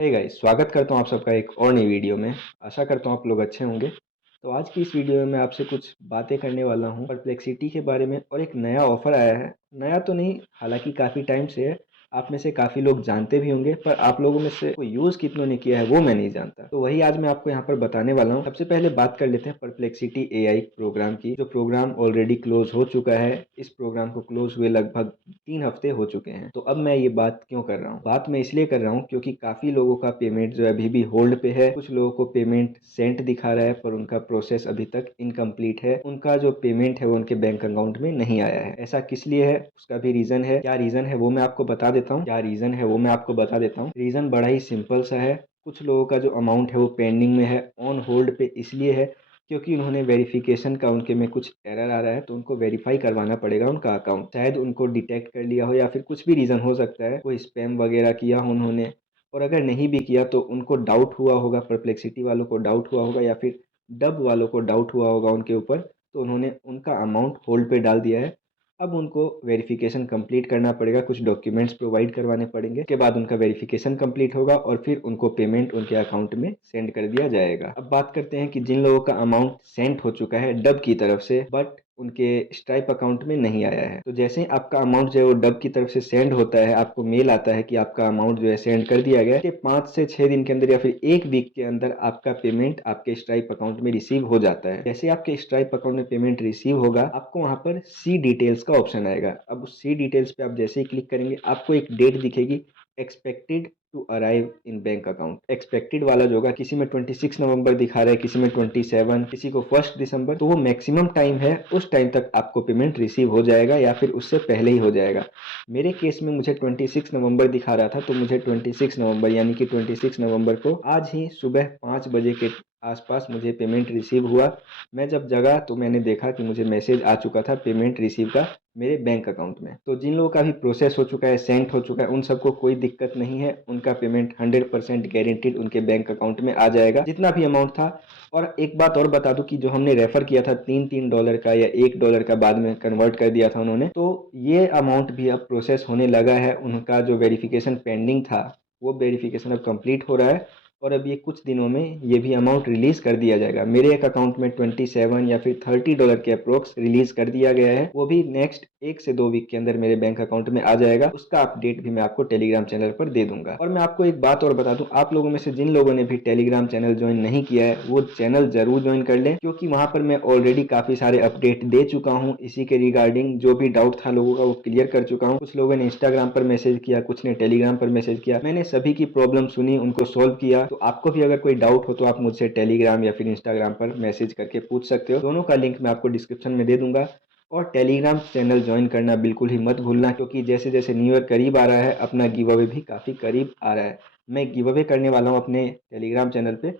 Hey guys, स्वागत करता हूँ आप सबका एक और नई वीडियो में। आशा करता हूँ आप लोग अच्छे होंगे। तो आज की इस वीडियो में मैं आपसे कुछ बातें करने वाला हूँ परप्लेक्सिटी के बारे में, और एक नया ऑफ़र आया है। नया तो नहीं, हालांकि काफ़ी टाइम से है। आप में से काफ़ी लोग जानते भी होंगे, पर आप लोगों में से कोई यूज़ कितनों ने किया है वो मैं नहीं जानता। तो वही आज मैं आपको यहाँ पर बताने वाला हूँ। सबसे पहले बात कर लेते हैं परप्लेक्सिटी एआई प्रोग्राम की। जो प्रोग्राम ऑलरेडी क्लोज हो चुका है। इस प्रोग्राम को क्लोज हुए लगभग 3 हफ्ते हो चुके हैं। तो अब मैं ये बात क्यों कर रहा हूँ? बात मैं इसलिए कर रहा हूँ क्योंकि काफ़ी लोगों का पेमेंट जो है अभी भी होल्ड पे है। कुछ लोगों को पेमेंट सेंट दिखा रहा है, पर उनका प्रोसेस अभी तक इनकम्प्लीट है। उनका जो पेमेंट है वो उनके बैंक अकाउंट में नहीं आया है। ऐसा किस लिए है, उसका भी रीज़न है। क्या रीज़न है वो मैं आपको बता देता हूँ। रीज़न बड़ा ही सिंपल सा है। कुछ लोगों का जो अमाउंट है वो पेंडिंग में है, ऑन होल्ड पे इसलिए है क्योंकि उन्होंने वेरिफिकेशन का उनके में कुछ एरर आ रहा है, तो उनको वेरीफाई करवाना पड़ेगा उनका अकाउंट। शायद उनको डिटेक्ट कर लिया हो, या फिर कुछ भी रीज़न हो सकता है, कोई स्पैम वगैरह किया हो उन्होंने। और अगर नहीं भी किया तो उनको डाउट हुआ होगा, परप्लेक्सिटी वालों को डाउट हुआ होगा, या फिर डब वालों को डाउट हुआ होगा उनके ऊपर, तो उन्होंने उनका अमाउंट होल्ड पे डाल दिया है। अब उनको वेरिफिकेशन कंप्लीट करना पड़ेगा, कुछ डॉक्यूमेंट्स प्रोवाइड करवाने पड़ेंगे। उसके बाद उनका वेरिफिकेशन कंप्लीट होगा और फिर उनको पेमेंट उनके अकाउंट में सेंड कर दिया जाएगा। अब बात करते हैं कि जिन लोगों का अमाउंट सेंड हो चुका है डब की तरफ से, बट उनके स्ट्राइप अकाउंट में नहीं आया है। तो जैसे ही आपका अमाउंट जो है वो डब की तरफ से सेंड होता है, आपको मेल आता है कि आपका अमाउंट जो है सेंड कर दिया गया है। कि 5 से 6 दिन के अंदर या फिर एक वीक के अंदर आपका पेमेंट आपके स्ट्राइप अकाउंट में रिसीव हो जाता है। जैसे आपके स्ट्राइप अकाउंट में पेमेंट रिसीव होगा, आपको वहां पर सी डिटेल्स का ऑप्शन आएगा। अब उस सी डिटेल्स पे आप जैसे ही क्लिक करेंगे, आपको एक डेट दिखेगी, expected to arrive in bank account. Expected वाला जो होगा, किसी में 26 नवंबर दिखा रहा है, किसी में 27, किसी को 1 दिसंबर। तो वो मैक्सिमम टाइम है, उस टाइम तक आपको पेमेंट रिसीव हो जाएगा, या फिर उससे पहले ही हो जाएगा। मेरे केस में मुझे 26 नवंबर दिखा रहा था, तो मुझे 26 नवंबर यानी कि 26 नवंबर को आज ही सुबह 5 बजे के आसपास मुझे पेमेंट रिसीव हुआ। मैं जब जगा तो मैंने देखा कि मुझे मैसेज आ चुका था पेमेंट रिसीव का मेरे बैंक अकाउंट में। तो जिन लोगों का भी प्रोसेस हो चुका है, सेंड हो चुका है, उन सबको कोई दिक्कत नहीं है। उनका पेमेंट 100% गारंटीड उनके बैंक अकाउंट में आ जाएगा, जितना भी अमाउंट था। और एक बात और बता दूं कि जो हमने रेफर किया था $3 का या $1 का, बाद में कन्वर्ट कर दिया था उन्होंने, तो ये अमाउंट भी अब प्रोसेस होने लगा है। उनका जो वेरिफिकेशन पेंडिंग था वो वेरिफिकेशन अब कंप्लीट हो रहा है, और अब ये कुछ दिनों में ये भी अमाउंट रिलीज कर दिया जाएगा। मेरे एक अकाउंट में 27 या फिर $30 के अप्रोक्स रिलीज कर दिया गया है। वो भी नेक्स्ट 1 से 2 वीक के अंदर मेरे बैंक अकाउंट में आ जाएगा। उसका अपडेट भी मैं आपको टेलीग्राम चैनल पर दे दूंगा। और मैं आपको एक बात और बता दूं, आप लोगों में से जिन लोगों ने भी टेलीग्राम चैनल ज्वाइन नहीं किया है, वो चैनल जरूर ज्वाइन कर लें, क्योंकि वहां पर मैं ऑलरेडी काफी सारे अपडेट दे चुका हूं। इसी के रिगार्डिंग जो भी डाउट था लोगों का वो क्लियर कर चुका हूं। कुछ लोगों ने इंस्टाग्राम पर मैसेज किया, कुछ ने टेलीग्राम पर मैसेज किया, मैंने सभी की प्रॉब्लम सुनी, उनको सोल्व किया। तो आपको भी अगर कोई डाउट हो तो आप मुझसे टेलीग्राम या फिर इंस्टाग्राम पर मैसेज करके पूछ सकते हो। दोनों का लिंक मैं आपको डिस्क्रिप्शन में दे दूंगा। और टेलीग्राम चैनल ज्वाइन करना बिल्कुल ही मत भूलना, क्योंकि जैसे जैसे न्यू ईयर करीब आ रहा है, अपना गिव अवे भी काफ़ी करीब आ रहा है। मैं गिव अवे करने वाला हूँ अपने टेलीग्राम चैनल पे,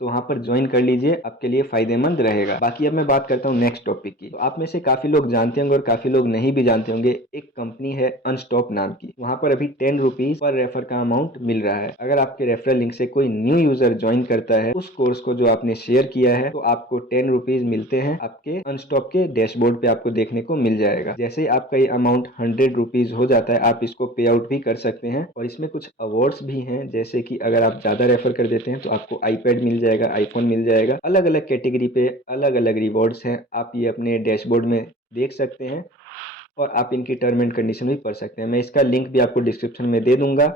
तो वहाँ पर ज्वाइन कर लीजिए, आपके लिए फ़ायदेमंद रहेगा। बाकी अब मैं बात करता हूँ नेक्स्ट टॉपिक की। तो आप में से काफ़ी लोग जानते होंगे और काफ़ी लोग नहीं भी जानते होंगे, एक कंपनी है अनस्टॉप नाम की। वहाँ पर अभी ₹10 पर रेफर का अमाउंट मिल रहा है। अगर आपके रेफरल लिंक से कोई न्यू यूजर ज्वाइन करता है उस कोर्स को जो आपने शेयर किया है, तो आपको ₹10 मिलते हैं, आपके अनस्टॉप के डैशबोर्ड पे आपको देखने को मिल जाएगा। जैसे ही आपका ये अमाउंट ₹100 हो जाता है, आप इसको पे आउट भी कर सकते हैं। और इसमें कुछ अवार्ड्स भी हैं, जैसे कि अगर आप ज़्यादा रेफर कर देते हैं तो आपको आईपैड मिल जाएगा, आईफोन मिल जाएगा। अलग अलग कैटेगरी पे अलग अलग रिवॉर्ड्स हैं, आप ये अपने डैशबोर्ड में देख सकते हैं, और आप इनकी टर्म एंड कंडीशन भी पढ़ सकते हैं। मैं इसका लिंक भी आपको डिस्क्रिप्शन में दे दूंगा,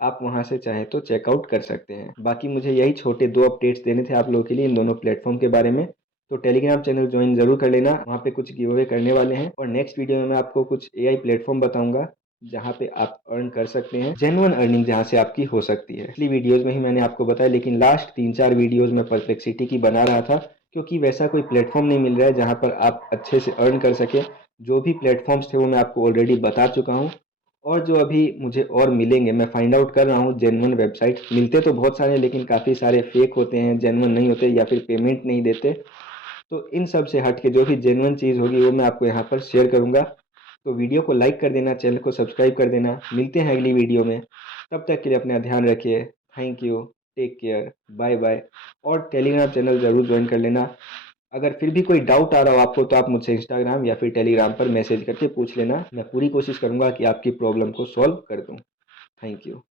आप वहां से चाहे तो चेकआउट कर सकते हैं। बाकी मुझे यही छोटे 2 अपडेट्स देने थे आप लोगों के लिए इन दोनों प्लेटफॉर्म के बारे में। तो टेलीग्राम चैनल ज्वाइन जरूर कर लेना, वहाँ पे कुछ गिव अवे करने वाले हैं। और नेक्स्ट वीडियो में मैं आपको कुछ एआई प्लेटफॉर्म बताऊंगा जहाँ पे आप अर्न कर सकते हैं, जेन्युइन अर्निंग जहाँ से आपकी हो सकती है। पिछली वीडियोस में ही मैंने आपको बताया, लेकिन लास्ट 3-4 वीडियोस में परप्लेक्सिटी की बना रहा था, क्योंकि वैसा कोई प्लेटफॉर्म नहीं मिल रहा है जहाँ पर आप अच्छे से अर्न कर सके। जो भी प्लेटफॉर्म्स थे वो मैं आपको ऑलरेडी बता चुका हूँ, और जो अभी मुझे और मिलेंगे मैं फाइंड आउट कर रहा हूँ। जेन्युइन वेबसाइट मिलते तो बहुत सारे, लेकिन काफ़ी सारे फेक होते हैं, जेन्युइन नहीं होते, या फिर पेमेंट नहीं देते। तो इन सब से हट के जो भी जेन्युइन चीज़ होगी वो मैं आपको यहाँ पर शेयर करूँगा। तो वीडियो को लाइक कर देना, चैनल को सब्सक्राइब कर देना। मिलते हैं अगली वीडियो में, तब तक के लिए अपना ध्यान रखिए। Thank you, take care, bye bye. और टेलीग्राम चैनल ज़रूर ज्वाइन कर लेना। अगर फिर भी कोई डाउट आ रहा हो आपको, तो आप मुझसे इंस्टाग्राम या फिर टेलीग्राम पर मैसेज करके पूछ लेना। मैं पूरी कोशिश करूंगा कि आपकी प्रॉब्लम को सॉल्व कर दूं। Thank you.